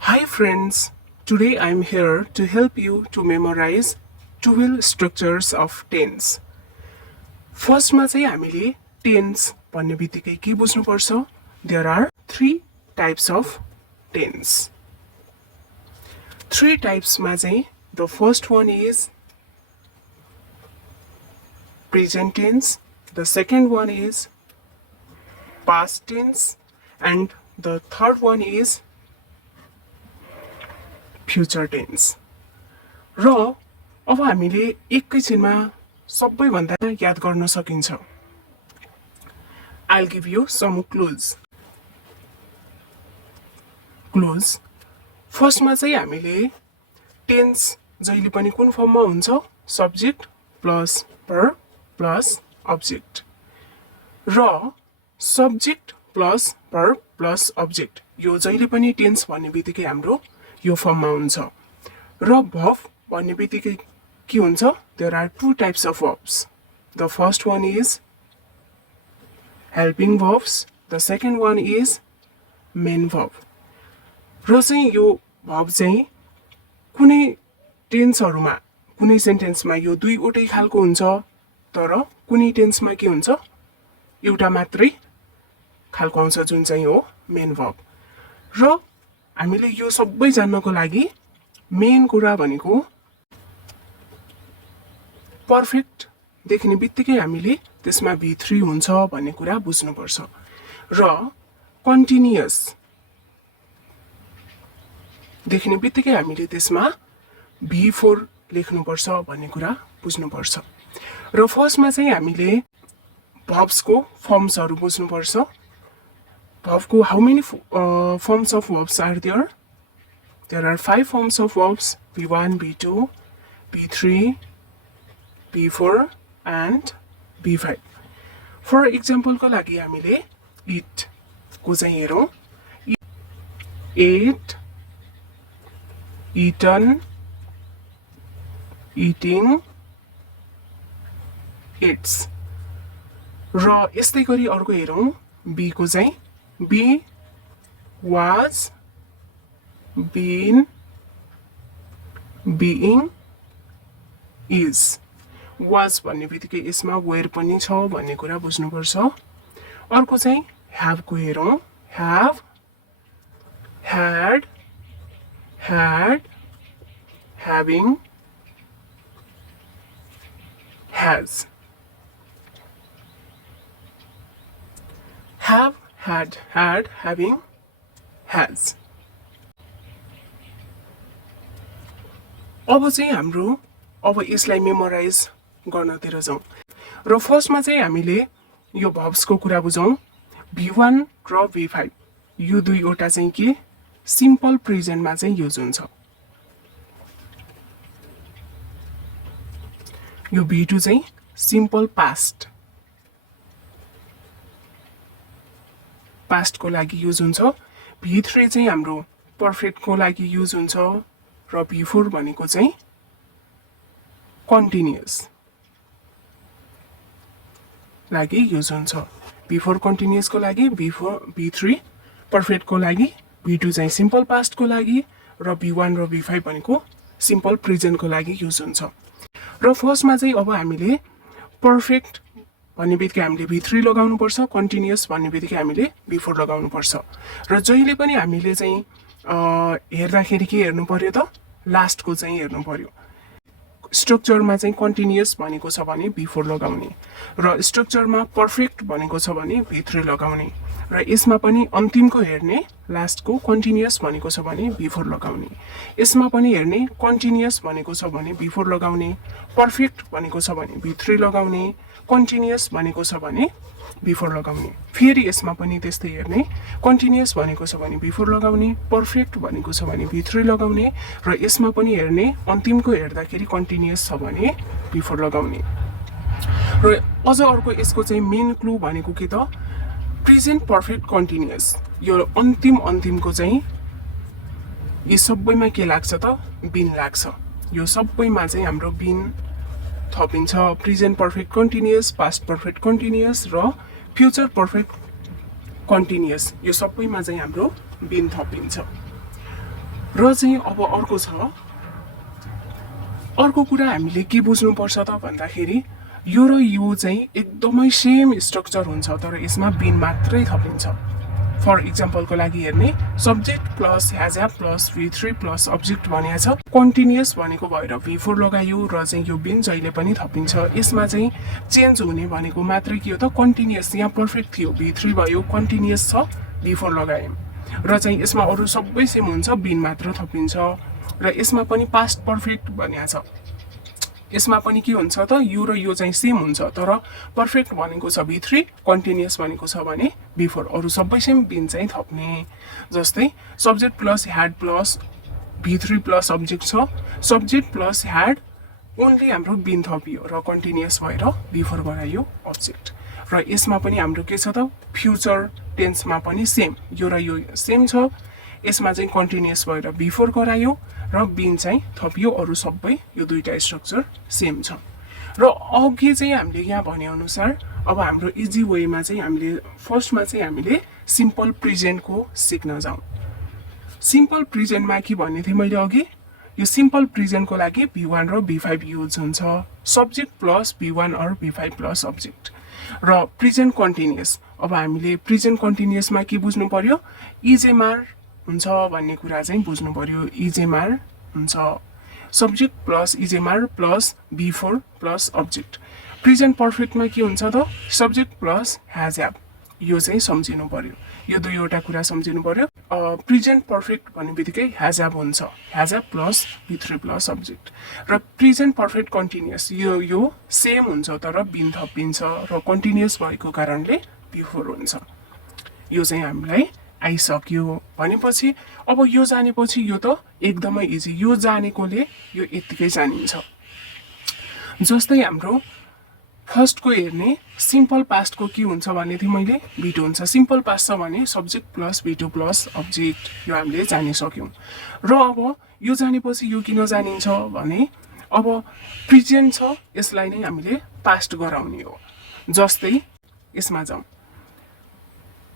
Hi friends, today I'm here to help you to memorize 12 structures of tense. फर्स्टमा चाहिँ हामीले tense भन्ने बित्तिकै के बुझ्नुपर्छ? There are 3 types of tense. 3 types मा चाहिँ the first one is present tense, the second one is past tense, and the third one is future tense र अब हामीले एकैछिनमा सबैभन्दा याद गर्न सकिन्छ I'll give you some clues. फर्स्टमा चाहिँ हामीले टेन्स जहिले पनि कुन फर्ममा हुन्छ subject plus verb plus object र subject plus verb plus object यो जहिले पनि टेन्स भन्ने बित्तिकै हाम्रो यो फर्ममा हुन्छ र verb भन्ने बित्तिकै के हुन्छ there are 2 types of verbs. The first one is helping verbs, the second one is main verb. र चाहिँ यो verb चाहिँ कुनै टेन्सहरुमा कुनै सेन्टेन्समा यो दुईवटै खालको हुन्छ तर कुनै टेन्समा के हुन्छ एउटा मात्रै खालको आउँछ जुन चाहिँ हो मेन verb. र हामीले यो सबै जान्नको लागि मेन कुरा भनेको पर्फेक्ट देख्ने बित्तिकै हामीले त्यसमा V3 हुन्छ भन्ने कुरा बुझ्नुपर्छ र कन्टिन्युअस देख्ने बित्तिकै हामीले त्यसमा V4 लेख्नुपर्छ भन्ने कुरा बुझ्नुपर्छ र फर्स्टमा चाहिँ हामीले verbsको फर्म्सहरु बुझ्नुपर्छ Verbको how many forms of verbs are there? There are 5 forms of verbs V1, V2, V3, V4 and V5. For example को लागि हामीले eat को चाहिँ हेरौं ate, eaten, eating, eats. र यस्तै गरी अर्को हेरौं B को चाहिँ be, was, been, being, is. Was भन्ने बित्तिकै यसमा where पनि छ भन्ने कुरा बुझ्नुपर्छ अर्को चाहिँ have को हेरौं have, had, having, has. Have, had, having, has. अब चाहिँ हाम्रो अब यसलाई मेमोराइज गर्नतिर जाउँ र फर्स्टमा चाहिँ हामीले यो verbsको कुरा बुझौं V1 र V5 यो दुईवटा चाहिँ के सिम्पल प्रेजेन्टमा चाहिँ युज हुन्छ यो V2 चाहिँ सिम्पल पास्ट पास्ट को लागि युज हुन्छ V3 चाहिँ हाम्रो पर्फेक्ट को लागि युज हुन्छ र V4 भनेको चाहिँ कन्टिन्युअस लागि युज हुन्छ V4 कन्टिन्युअस को लागि V3 पर्फेक्ट को लागि V2 चाहिँ सिम्पल पास्ट को लागि र V1 र V5 भनेको सिम्पल प्रेजेन्ट को लागि युज हुन्छ र फर्स्टमा चाहिँ अब हामीले पर्फेक्ट भन्ने बित्तिकै हामीले V3 लगाउनु पर्छ कन्टिन्युअस भन्ने बित्तिकै हामीले V4 लगाउनु पर्छ र जहिले पनि हामीले चाहिँ हेर्दाखेरि के हेर्नु पर्यो त लास्टको चाहिँ हेर्नु पर्यो स्ट्रक्चरमा चाहिँ कन्टिन्युअस भनेको छ भने V4 लगाउने र स्ट्रक्चरमा पर्फेक्ट भनेको छ भने V3 लगाउने र यसमा पनि अन्तिमको हेर्ने लास्टको कन्टिन्युअस भनेको छ भने V4 लगाउने यसमा पनि हेर्ने कन्टिन्युअस भनेको छ भने V4 लगाउने पर्फेक्ट भनेको छ भने V3 लगाउने कन्टिन्युअस भनेको छ भने V4 लगाउने फेरि यसमा पनि त्यस्तै हेर्ने कन्टिन्युअस भनेको छ भने V4 लगाउने पर्फेक्ट भनेको छ भने V3 लगाउने र यसमा पनि हेर्ने अन्तिमको हेर्दाखेरि कन्टिन्युअस छ भने V4 लगाउने र अझ अर्को यसको चाहिँ मेन क्लु भनेको के त प्रेजेन्ट पर्फेक्ट कन्टिन्युअस यो अन्तिमको चाहिँ यो सबैमा के लाग्छ त बिन लाग्छ यो सबैमा चाहिँ हाम्रो बिन थपिन्छ present perfect continuous past perfect continuous र फ्युचर पर्फेक्ट कन्टिन्युअस यो सबैमा चाहिँ हाम्रो बिन थपिन्छ र चाहिँ अब अर्को कुरा हामीले के बुझ्नुपर्छ त भन्दाखेरि यो र यो चाहिँ एकदमै सेम स्ट्रक्चर हुन्छ तर यसमा बिन मात्रै थपिन्छ। फर इक्जाम्पलको लागि हेर्ने subject plus has plus V3 plus object भनेको छ। कन्टिन्युअस भनेको भएर V4 लगायो र चाहिँ यो बिन जहिले पनि थपिन्छ। यसमा चाहिँ चेन्ज हुने भनेको मात्रै के हो त कन्टिन्युअस, यहाँ पर्फेक्ट थियो V3 भयो कन्टिन्युअस छ V4 लगायौँ र चाहिँ यसमा अरू सबै सेम हुन्छ बिन मात्र थपिन्छ। र यसमा पनि पास्ट पर्फेक्ट भनेको छ, यसमा पनि के हुन्छ त यो र यो चाहिँ सेम हुन्छ तर पर्फेक्ट भनेको छ V3 कन्टिन्युअस भनेको छ भने V4 अरू सबै सेम बिन चाहिँ थप्ने। जस्तै subject plus had plus V3 plus object छ, सब्जेक्ट प्लस ह्याड ओन्ली हाम्रो बिन थपियो र कन्टिन्युअस भएर V4 गरायो अब्जेक्ट। र यसमा पनि हाम्रो के छ त फ्युचर टेन्समा पनि सेम यो र यो सेम छ, यसमा चाहिँ कन्टिन्युअस भएर V4 गरायो र बिन चाहिँ थपियो अरू सबै यो दुईटा स्ट्रक्चर सेम छ। र अघि चाहिँ हामीले यहाँ भने अनुसार अब हाम्रो इजी वेमा चाहिँ हामीले फर्स्टमा चाहिँ हामीले सिम्पल प्रेजेन्टको सिक्न जाउँ। सिम्पल प्रेजेन्टमा के भन्ने थिएँ मैले अघि, यो सिम्पल प्रेजेन्टको लागि V1 र V5 युज हुन्छ, सब्जेक्ट प्लस V1 और V5 प्लस अब्जेक्ट। र प्रेजेन्ट कन्टिन्युअस अब हामीले प्रेजेन्ट कन्टिन्युअसमा के बुझ्नु पर्यो, इजेमार हुन्छ भन्ने कुरा चाहिँ बुझ्नु पर्यो। इजेमार हुन्छ subject plus is am are plus V4 plus object. Present पर्फेक्टमा के हुन्छ त सब्जेक्ट प्लस ह्याज यो चाहिँ सम्झिनु पर्यो, यो दुईवटा कुरा सम्झिनु पर्यो। प्रेजेन्ट पर्फेक्ट भन्ने बित्तिकै ह्याज हुन्छ, ह्याज प्लस V3 प्लस अब्जेक्ट। र प्रेजेन्ट पर्फेक्ट कन्टिन्युअस यो सेम हुन्छ तर बिन थपिन्छ र कन्टिन्युअस भएको कारणले V4 हुन्छ। यो चाहिँ हामीलाई आइसक्यो भनेपछि अब यो जानेपछि यो त एकदमै इजी, यो जानेकोले यो यत्तिकै जानिन्छ। जस्तै हाम्रो फर्स्टको हेर्ने सिम्पल पास्टको के हुन्छ भने थिएँ मैले V2 हुन्छ। सिम्पल पास्ट छ भने subject plus V2 plus object, यो हामीले जानिसक्यौँ। र अब यो जानेपछि यो किन जानिन्छ भने अब प्रेजेन्ट छ यसलाई नै हामीले पास्ट गराउने हो। जस्तै यसमा जाउँ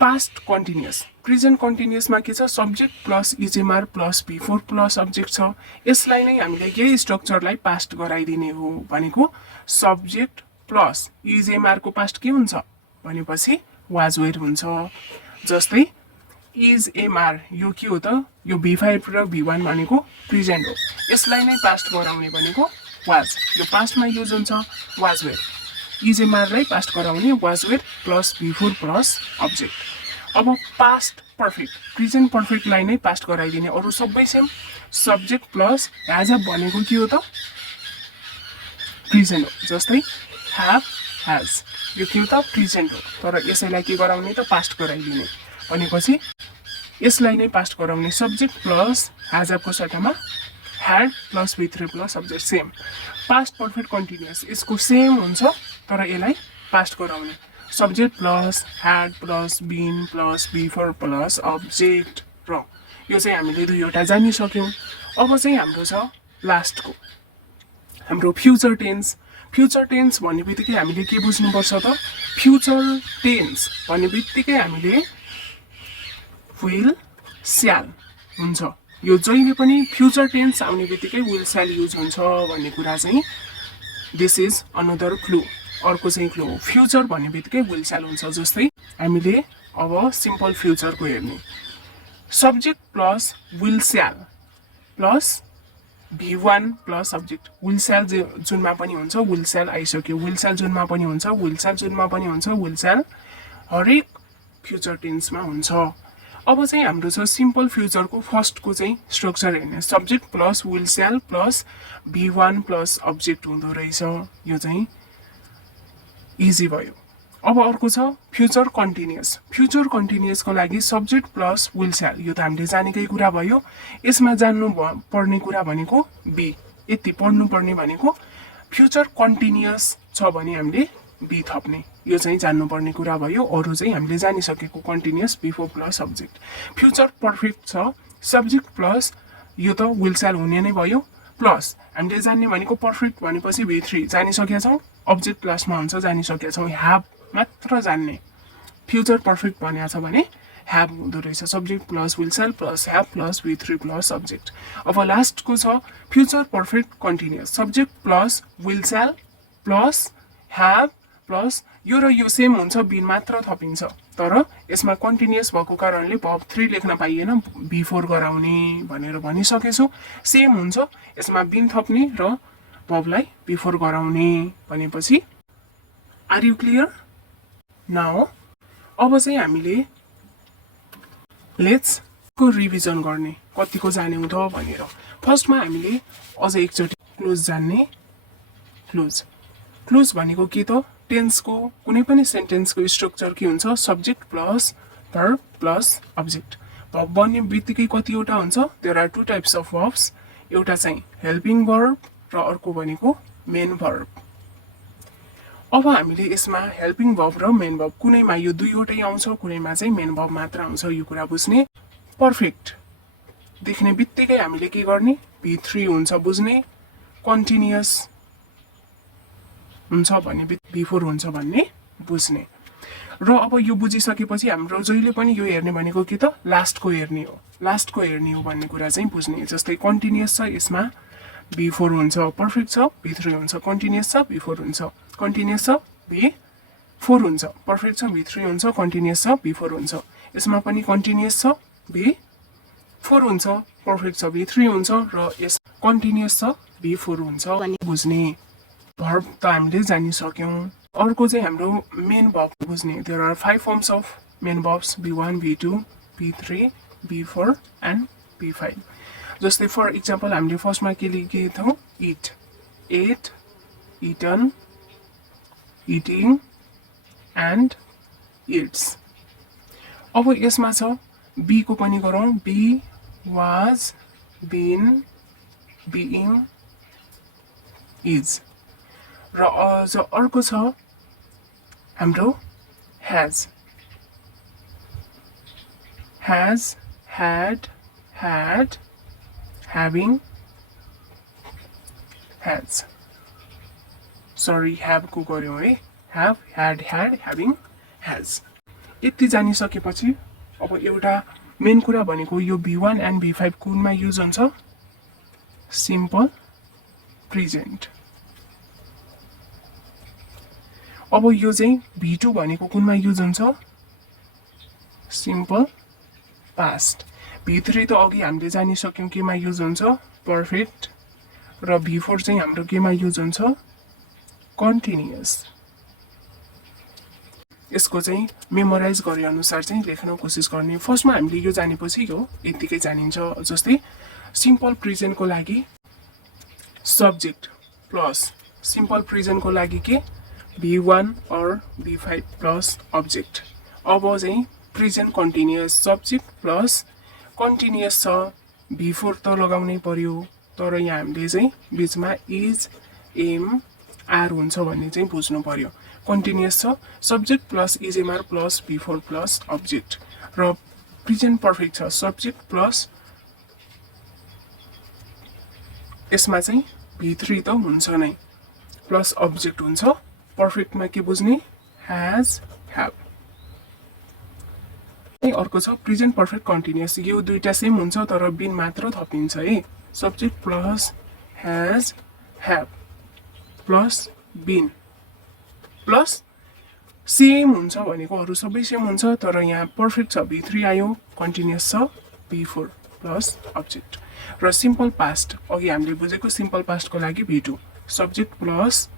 पास्ट कन्टिन्युअस। प्रेजेन्ट कन्टिन्युअसमा के छ subject plus is am are plus V4 plus object छ, यसलाई नै हामीले यही स्ट्रक्चरलाई पास्ट गराइदिने हो भनेको सब्जेक्ट प्लस इजेमारको पास्ट के हुन्छ भनेपछि वाज वेयर हुन्छ। जस्तै इज एमआर यो के हो त यो V5 र V1 भनेको प्रेजेन्ट हो, यसलाई नै पास्ट गराउने भनेको वाज, यो पास्टमा युज हुन्छ वाज वेयर। इजेमारलाई पास्ट गराउने was were plus V4 plus object. अब पास्ट पर्फेक्ट प्रेजेन्ट पर्फेक्टलाई नै पास्ट गराइदिने अरू सबै सेम, सब्जेक्ट प्लस ह्याज भनेको के हो त प्रेजेन्ट हो। जस्तै ह्याभ ह्याज यो के हो त प्रेजेन्ट हो तर यसैलाई के गराउने त पास्ट गराइदिने भनेपछि यसलाई नै पास्ट गराउने सब्जेक्ट प्लस ह्याजको सट्टामा had plus V3 plus object same. Past perfect continuous यसको सेम हुन्छ तर यसलाई पास्ट गराउने subject plus had plus been plus V4 plus object. र यो चाहिँ हामीले दुईवटा जानिसक्यौँ। अब चाहिँ हाम्रो छ लास्टको हाम्रो फ्युचर टेन्स। फ्युचर टेन्स भन्ने बित्तिकै हामीले के बुझ्नुपर्छ त फ्युचर टेन्स भन्ने बित्तिकै हामीले विल स्याल हुन्छ, यो जहिले पनि फ्युचर टेन्स आउने बित्तिकै विल स्याल युज हुन्छ भन्ने कुरा चाहिँ दिस इज अनदर क्लु। अर्को चाहिँ क्लु फ्युचर भन्ने बित्तिकै विल स्याल हुन्छ। जस्तै हामीले अब सिम्पल फ्युचरको हेर्ने subject plus will shall plus V1 plus object. Will स्याल जुनमा पनि हुन्छ विल स्याल आइसक्यो, विल स्याल जुनमा पनि हुन्छ विल स्याल जुनमा पनि हुन्छ विल स्याल हरेक फ्युचर टेन्समा हुन्छ। अब चाहिँ हाम्रो छ सिम्पल फ्युचरको फर्स्टको चाहिँ स्ट्रक्चर हेर्ने subject plus will shall plus V1 plus object हुँदो रहेछ, यो चाहिँ इजी भयो। अब अर्को छ फ्युचर कन्टिन्युअस। फ्युचर कन्टिन्युअसको लागि सब्जेक्ट प्लस विल स्याल, यो त हामीले जानेकै कुरा भयो। यसमा जान्नु पर्ने कुरा भनेको बी, यति पढ्नुपर्ने भनेको फ्युचर कन्टिन्युअस छ भने हामीले बी थप्ने, यो चाहिँ जान्नुपर्ने कुरा भयो। अरू चाहिँ हामीले जानिसकेको continuous V4 plus object. Future perfect छ सब्जेक्ट प्लस यो त विल स्याल हुने नै भयो प्लस हामीले जान्ने भनेको पर्फेक्ट भनेपछि V3 जानिसकेका छौँ, अब्जेक्ट लास्टमा हुन्छ जानिसकेका छौँ। ह्याभ मात्र जान्ने फ्युचर पर्फेक्ट भनेको छ भने have हुँदो रहेछ subject plus will shall plus have plus V3 plus subject अब लास्टको छ future perfect continuous subject plus will shall plus have plus यो र यो सेम हुन्छ बिन मात्र थपिन्छ तर यसमा कन्टिन्युअस भएको कारणले भर्ब 3 लेख्न पाइएन बिफोर गराउने भनेर भनिसकेछु सेम हुन्छ यसमा बिन थप्ने र भर्बलाई बिफोर गराउने भनेपछि आर यु क्लियर नाउ अब चाहिँ हामीले लेट्स को रिभिजन गर्ने कतिको जान्यौं त भनेर फर्स्टमा हामीले अझ एकचोटि क्लोज जान्ने क्लोज भनेको के त टेन्सको कुनै पनि सेन्टेन्सको स्ट्रक्चर के हुन्छ subject plus verb plus object verb बन्ने बित्तिकै कतिवटा हुन्छ there are two types of verbs एउटा चाहिँ हेल्पिङ भर्ब र अर्को भनेको मेन भर्ब अब हामीले यसमा हेल्पिङ भर्ब र मेन भर्ब कुनैमा यो दुईवटै आउँछ कुनैमा चाहिँ मेन भर्ब मात्र आउँछ यो कुरा बुझ्ने पर्फेक्ट देख्ने बित्तिकै हामीले के गर्ने V3 हुन्छ बुझ्ने कन्टिन्युअस हुन्छ भन्ने बिफोर हुन्छ भन्ने बुझ्ने र अब यो बुझिसकेपछि हाम्रो जहिले पनि यो हेर्ने भनेको के त लास्टको हेर्ने हो भन्ने कुरा चाहिँ बुझ्ने जस्तै कन्टिन्युअस छ यसमा बिफोर हुन्छ पर्फेक्ट छ V3 हुन्छ कन्टिन्युअस छ बिफोर हुन्छ कन्टिन्युअस छ V4 हुन्छ पर्फेक्ट छ V3 हुन्छ कन्टिन्युअस छ बिफोर हुन्छ यसमा पनि कन्टिन्युअस छ V4 हुन्छ पर्फेक्ट छ V3 हुन्छ र यस कन्टिन्युअस छ V4 हुन्छ भन्ने बुझ्ने भर्ब त हामीले जानिसक्यौं अर्को चाहिँ हाम्रो मेन भर्ब बुझ्ने there are 5 forms of main verbs V1 V2 V3 V4 and V5 जस्तै फर एक्जाम्पल हामीले फर्स्टमा के लेखेको थियौं eat ate eaten eating and eats अब यसमा छ बी को पनि गरौँ be was been being is र अझ अर्को छ हाम्रो has had having has sorry have को गर्यौं है have had having has यति जानिसकेपछि अब एउटा मेन कुरा भनेको यो B1 एन्ड B5 कुनमा युज हुन्छ सिम्पल प्रेजेन्ट अब यो चाहिँ V2 भनेको कुनमा युज हुन्छ सिम्पल पास्ट V3 त अघि हामीले जानिसक्यौं केमा युज हुन्छ पर्फेक्ट र V4 चाहिँ हाम्रो केमा युज हुन्छ कन्टिन्युअस यसको चाहिँ मेमोराइज गरे अनुसार चाहिँ लेख्न कोसिस गर्ने फर्स्टमा हामीले यो जानेपछि यो यतिकै जानिन्छ जस्तै सिम्पल प्रेजेन्टको लागि सब्जेक्ट प्लस सिम्पल प्रेजेन्टको लागि के B1 or B5 plus object अब चाहिँ present continuous subject plus continuous छ B4 त लगाउनै पर्यो तर यहाँ हामीले चाहिँ बीचमा इज एम आर हुन्छ भन्ने चाहिँ बुझ्नु पर्यो कन्टिन्युअस छ subject plus is M R plus B4 plus object र प्रेजेन्ट पर्फेक्ट छ सब्जेक्ट प्लस यसमा चाहिँ V3 त हुन्छ नै प्लस अब्जेक्ट हुन्छ पर्फेक्टमा के बुझ्ने has have अर्को छ प्रेजेन्ट पर्फेक्ट कन्टिन्युअस यो दुईटा सेम हुन्छ तर बिन मात्र थपिन्छ है subject plus has have plus been plus same हुन्छ भनेको अरु सबै सेम हुन्छ तर यहाँ पर्फेक्ट छ V3 आयो कन्टिन्युअस छ V4 प्लस अब्जेक्ट र सिम्पल पास्ट अघि हामीले बुझेको सिम्पल पास्टको लागि V2 subject plus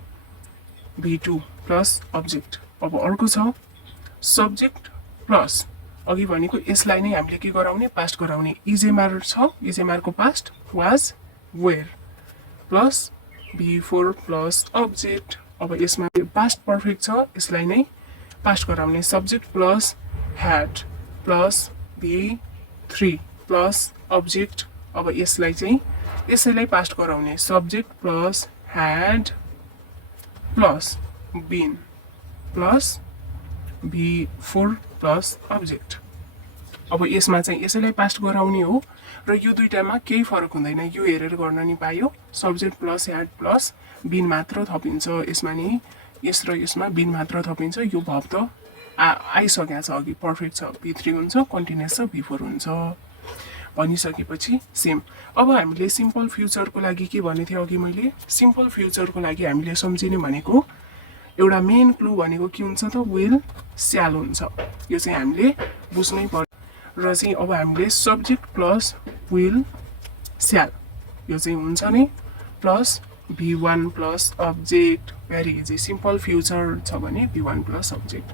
V2 plus object अब अर्को छ सब्जेक्ट प्लस अघि भनेको यसलाई नै हामीले के गराउने पास्ट गराउने इजेमार छ इजेमार को past was were plus B4 plus object अब यसमा पास्ट पर्फेक्ट छ यसलाई नै पास्ट गराउने subject plus had plus B3 plus object अब यसलाई चाहिँ यसैलाई पास्ट गराउने subject plus had plus been plus B4 plus object अब यसमा चाहिँ यसैलाई पास्ट गराउने हो र यो दुईटामा केही फरक हुँदैन यो हेरेर गर्न नि पायो subject plus had plus been मात्र थपिन्छ यसमा नि यस र यसमा been मात्र थपिन्छ यो भर्ब त आइसकेको छ अघि पर्फेक्ट छ B3 हुन्छ कन्टिन्युअस छ B4 हुन्छ भनिसकेपछि सेम। अब हामीले सिम्पल फ्युचरको लागि के भनेको थिएँ अघि मैले सिम्पल फ्युचरको लागि हामीले सम्झिने भनेको एउटा मेन क्लु भनेको के हुन्छ त विल स्याल हुन्छ। यो चाहिँ हामीले बुझ्नै पर्यो र चाहिँ अब हामीले सब्जेक्ट प्लस विल स्याल यो चाहिँ हुन्छ नि plus B1 plus object very easy simple future छ भने B1 प्लस अब्जेक्ट।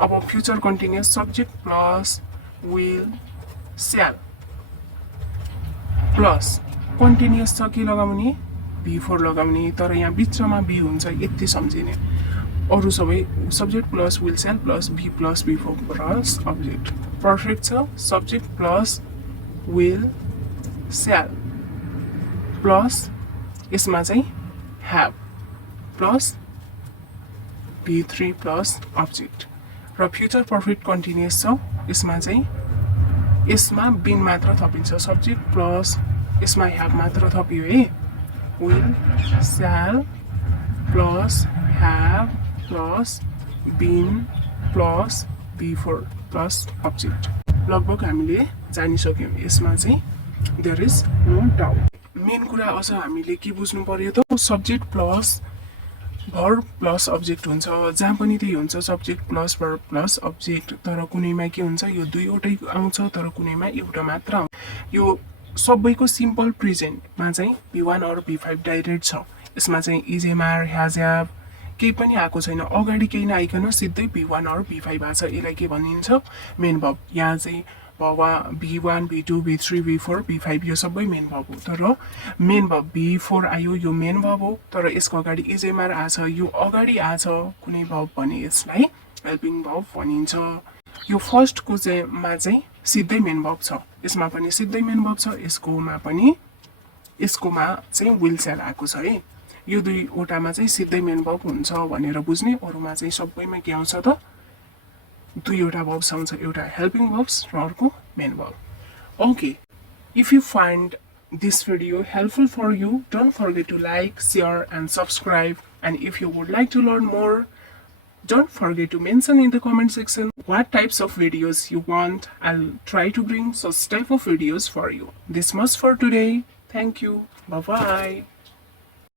अब future continuous subject plus will shall plus continuous छ के लगाउने B4 लगाउने तर यहाँ बिचमा B हुन्छ यति सम्झिने अरू सबै subject plus will shall plus B plus B4 plus object perfect छ subject plus will shall plus यसमा चाहिँ have plus B3 plus object र फ्युचर पर्फेक्ट कन्टिन्युअस छ यसमा चाहिँ यसमा बिन मात्र थपिन्छ सब्जेक्ट प्लस यसमा ह्याभ मात्र थपियो है will shall plus have plus been plus B4 plus object लगभग हामीले जानिसक्यौँ यसमा चाहिँ there is no doubt. Main कुरा अझ हामीले के बुझ्नु पर्यो त subject plus verb plus object हुन्छ जहाँ पनि त्यही हुन्छ subject plus verb plus object तर कुनैमा के हुन्छ यो दुईवटै आउँछ तर कुनैमा एउटा मात्र आउँछ। यो सबैको सिम्पल प्रेजेन्टमा चाहिँ B1 अर B5 डाइरेक्ट छ यसमा चाहिँ इजेमार ह्याज ह्याभ केही पनि आएको छैन अगाडि केही नआइकन सिधै B1 अर B5 आएको छ यसलाई के भनिन्छ मेन भर्ब। यहाँ चाहिँ B1 B2 B3 B4 B5 यो सबै मेन भर्ब हो तर मेन भर्ब B4 आयो यो मेन भर्ब हो तर यसको अगाडि इजेमार आछ यो अगाडि आछ कुनै भर्ब भने यसलाई हेल्पिङ भर्ब भनिन्छ। यो फर्स्टको चाहिँ मा चाहिँ सिधै मेन भर्ब छ यसमा पनि सिधै मेन भर्ब छ यसकोमा चाहिँ विल स्याल आएको छ है यो दुईवटामा चाहिँ सिधै मेन भर्ब हुन्छ भनेर बुझ्ने अरूमा चाहिँ सबैमा के आउँछ त दुईवटा verbs आउँछ एउटा helping verbs र अर्को main verb. Okay, if you find this video helpful for you, don't forget to like, share and subscribe. And if you would like to learn more, don't forget to mention in the comment section what types of videos you want. I'll try to bring such type of videos for you. This much for today. Thank you. Bye-bye.